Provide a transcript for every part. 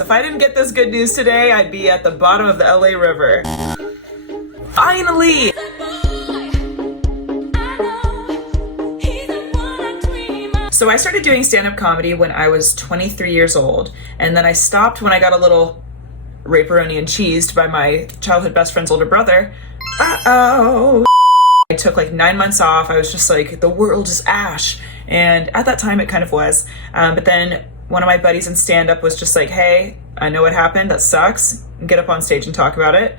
If I didn't get this good news today, I'd be at the bottom of the LA River. Finally! So I started doing stand-up comedy when I was 23 years old, and then I stopped when I got a little raperoni and cheesed by my childhood best friend's older brother. Uh-oh. I took like 9 months off. I was just like, the world is ash. And at that time it kind of was. But then one of my buddies in stand-up was just like, hey, I know what happened. That sucks. Get up on stage and talk about it.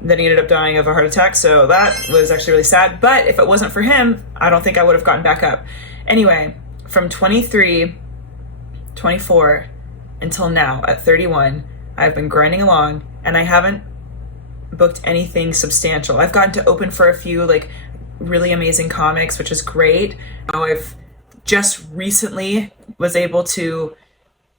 Then he ended up dying of a heart attack. So that was actually really sad. But if it wasn't for him, I don't think I would have gotten back up. Anyway, from 23, 24 until now at 31, I've been grinding along and I haven't booked anything substantial. I've gotten to open for a few like really amazing comics, which is great. Now I've just recently was able to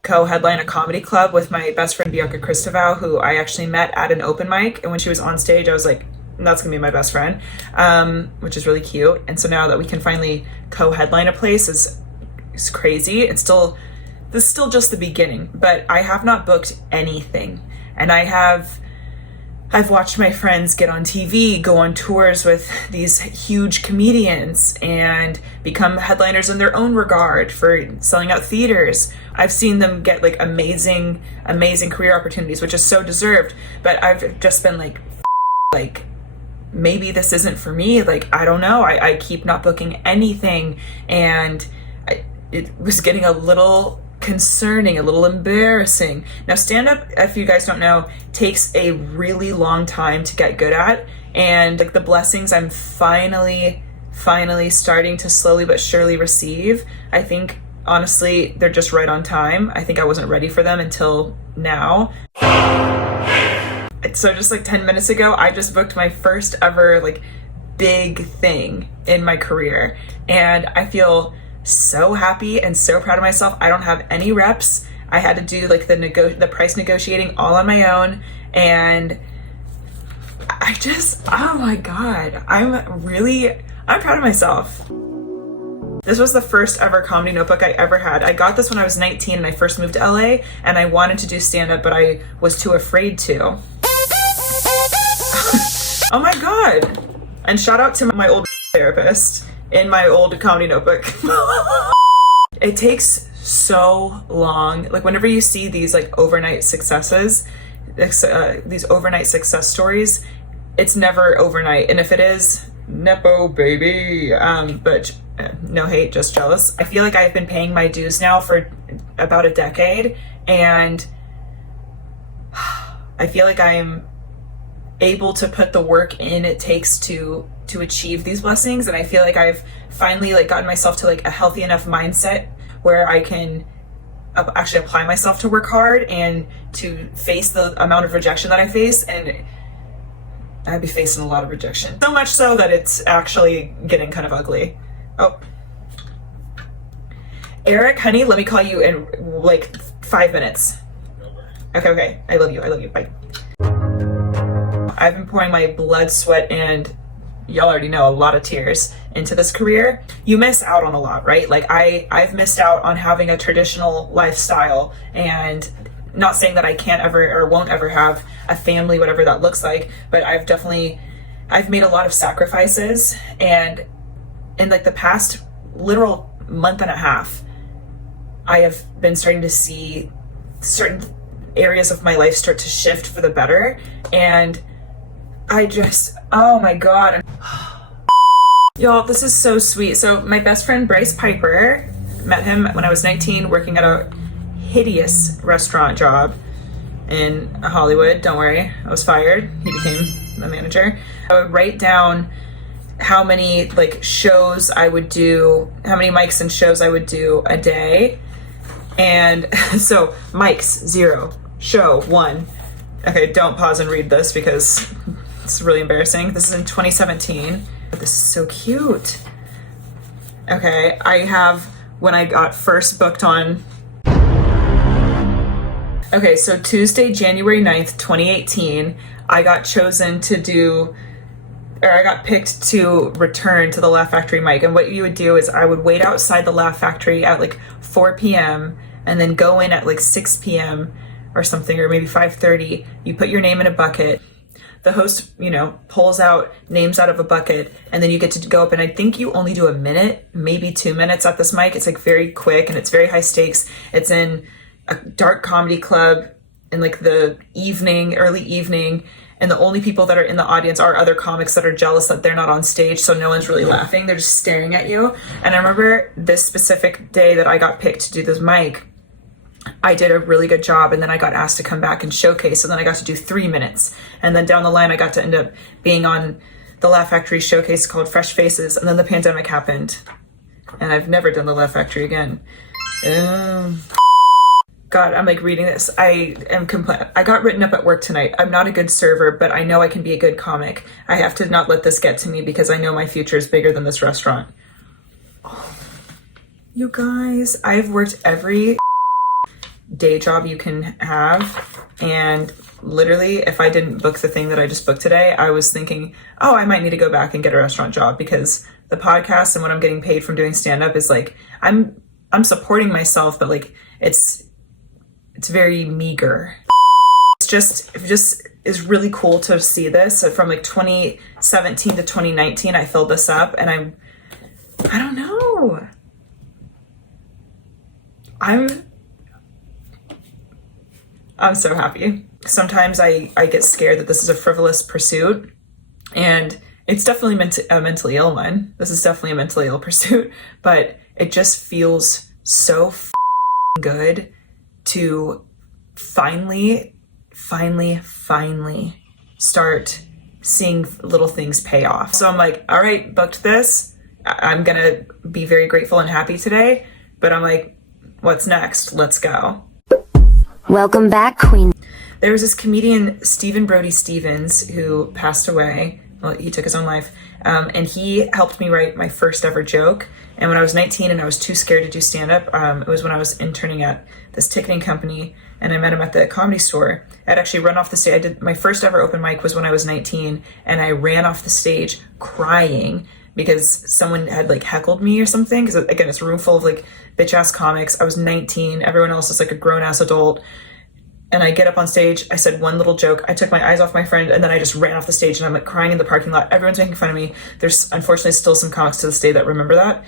co-headline a comedy club with my best friend Bianca Christoval, who I actually met at an open mic. And when she was on stage, I was like, that's gonna be my best friend, which is really cute. And so now that we can finally co-headline a place is crazy. This is still just the beginning, but I have not booked anything. And I've watched my friends get on TV, go on tours with these huge comedians and become headliners in their own regard for selling out theaters. I've seen them get like amazing career opportunities, which is so deserved. But I've just been like, maybe this isn't for me. Like, I don't know. I keep not booking anything. And it was getting a little concerning, a little embarrassing. Now, stand-up, if you guys don't know, takes a really long time to get good at. And like the blessings I'm finally starting to slowly but surely receive, I think, honestly, they're just right on time. I think I wasn't ready for them until now. So just like 10 minutes ago, I just booked my first ever like big thing in my career. And I feel so happy and so proud of myself. I don't have any reps. I had to do like the price negotiating all on my own. And I just, oh my God, I'm proud of myself. This was the first ever comedy notebook I ever had. I got this when I was 19 and I first moved to LA, and I wanted to do stand-up, but I was too afraid to. Oh my God. And shout out to my old therapist in my old comedy notebook. It takes so long. Like whenever you see these like overnight successes, these overnight success stories, it's never overnight. And if it is, nepo baby. But no hate, just jealous. I feel like I've been paying my dues now for about a decade, and I feel like I'm able to put the work in it takes to achieve these blessings. And I feel like I've finally like gotten myself to like a healthy enough mindset where I can actually apply myself to work hard and to face the amount of rejection that I face. And I'd be facing a lot of rejection, so much so that it's actually getting kind of ugly. Oh, Eric, honey, let me call you in like 5 minutes. Okay, I love you, bye. I've been pouring my blood, sweat, and y'all already know, a lot of tears into this career. You miss out on a lot, right? Like I've missed out on having a traditional lifestyle, and not saying that I can't ever or won't ever have a family, whatever that looks like, but I've made a lot of sacrifices. And in like the past literal month and a half, I have been starting to see certain areas of my life start to shift for the better. And I just, oh my God. Y'all, this is so sweet. So my best friend, Bryce Piper, met him when I was 19 working at a hideous restaurant job in Hollywood. Don't worry, I was fired. He became the manager. I would write down how many like shows I would do, how many mics and shows I would do a day. And so mics, 0, show 1. Okay, don't pause and read this because it's really embarrassing. This is in 2017. This is so cute. Okay, I have when I got first booked on. Okay, so Tuesday, January 9th, 2018, I got chosen to do, or I got picked to return to the Laugh Factory mic. And what you would do is I would wait outside the Laugh Factory at like 4 p.m. and then go in at like 6 p.m. or something, or maybe 5:30. You put your name in a bucket. The host, you know, pulls out names out of a bucket, and then you get to go up, and I think you only do a minute, maybe 2 minutes at this mic. It's like very quick and it's very high stakes. It's in a dark comedy club in like the evening, early evening, and the only people that are in the audience are other comics that are jealous that they're not on stage, so no one's really laughing. They're just staring at you. And I remember this specific day that I got picked to do this mic, I did a really good job, and then I got asked to come back and showcase, and then I got to do 3 minutes. And then down the line, I got to end up being on the Laugh Factory showcase called Fresh Faces, and then the pandemic happened. And I've never done the Laugh Factory again. God, I'm like reading this. I got written up at work tonight. I'm not a good server, but I know I can be a good comic. I have to not let this get to me because I know my future is bigger than this restaurant. Oh. You guys, I've worked every day job you can have, and literally if I didn't book the thing that I just booked today, I was thinking, oh, I might need to go back and get a restaurant job, because the podcast and what I'm getting paid from doing stand-up is like, I'm supporting myself, but like it's very meager. It just is really cool to see this. So from like 2017 to 2019 I filled this up, and I don't know, I'm so happy. Sometimes I get scared that this is a frivolous pursuit, and it's definitely a mentally ill one. This is definitely a mentally ill pursuit, but it just feels so good to finally start seeing little things pay off. So I'm like, all right, booked this. I'm gonna be very grateful and happy today, but I'm like, what's next? Let's go. Welcome back, Queen. There was this comedian, Stephen Brody Stevens, who passed away. Well, he took his own life. And he helped me write my first ever joke. And when I was 19 and I was too scared to do stand-up, it was when I was interning at this ticketing company, and I met him at the Comedy Store. I'd actually run off the stage. I did my first ever open mic was when I was 19, and I ran off the stage crying because someone had like heckled me or something. Because again, it's a room full of like bitch ass comics. I was 19. Everyone else is like a grown ass adult. And I get up on stage, I said one little joke, I took my eyes off my friend, and then I just ran off the stage, and I'm like crying in the parking lot. Everyone's making fun of me. There's unfortunately still some comics to this day that remember that.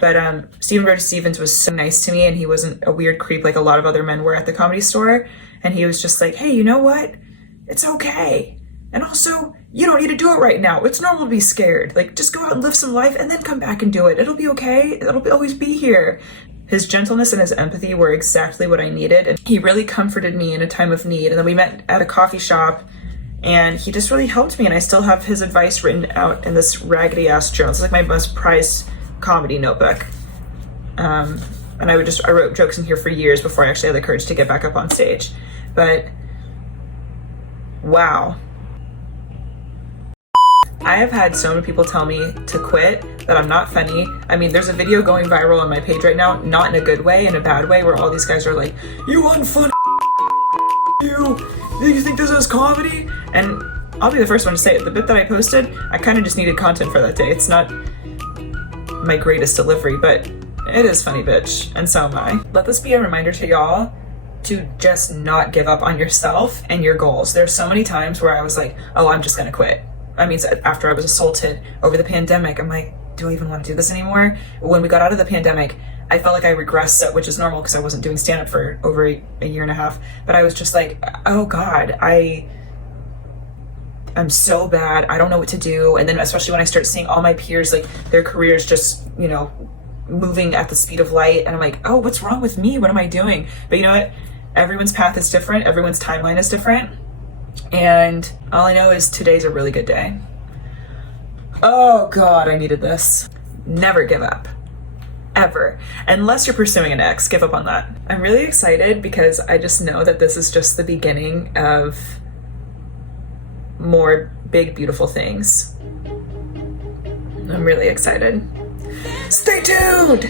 But Stephen Brody Stevens was so nice to me, and he wasn't a weird creep like a lot of other men were at the Comedy Store. And he was just like, hey, you know what? It's okay. And also, you don't need to do it right now. It's normal to be scared. Like, just go out and live some life and then come back and do it. It'll be okay. It'll always be here. His gentleness and his empathy were exactly what I needed, and he really comforted me in a time of need. And then we met at a coffee shop, and he just really helped me, and I still have his advice written out in this raggedy ass journal. It's like my most prized comedy notebook. And I wrote jokes in here for years before I actually had the courage to get back up on stage. But wow. I have had so many people tell me to quit, that I'm not funny. I mean, there's a video going viral on my page right now, not in a good way, in a bad way, where all these guys are like, you unfunny you think this is comedy? And I'll be the first one to say it. The bit that I posted, I kind of just needed content for that day. It's not my greatest delivery, but it is funny, bitch, and so am I. Let this be a reminder to y'all to just not give up on yourself and your goals. There's so many times where I was like, oh, I'm just gonna quit. I mean, after I was assaulted over the pandemic, I'm like, do I even want to do this anymore? When we got out of the pandemic, I felt like I regressed, which is normal because I wasn't doing stand-up for over a year and a half. But I was just like, oh God, I'm so bad. I don't know what to do. And then especially when I start seeing all my peers, like their careers just, you know, moving at the speed of light. And I'm like, oh, what's wrong with me? What am I doing? But you know what? Everyone's path is different. Everyone's timeline is different. And all I know is today's a really good day. Oh God, I needed this. Never give up. Ever. Unless you're pursuing an ex, give up on that. I'm really excited because I just know that this is just the beginning of more big, beautiful things. I'm really excited. Stay tuned!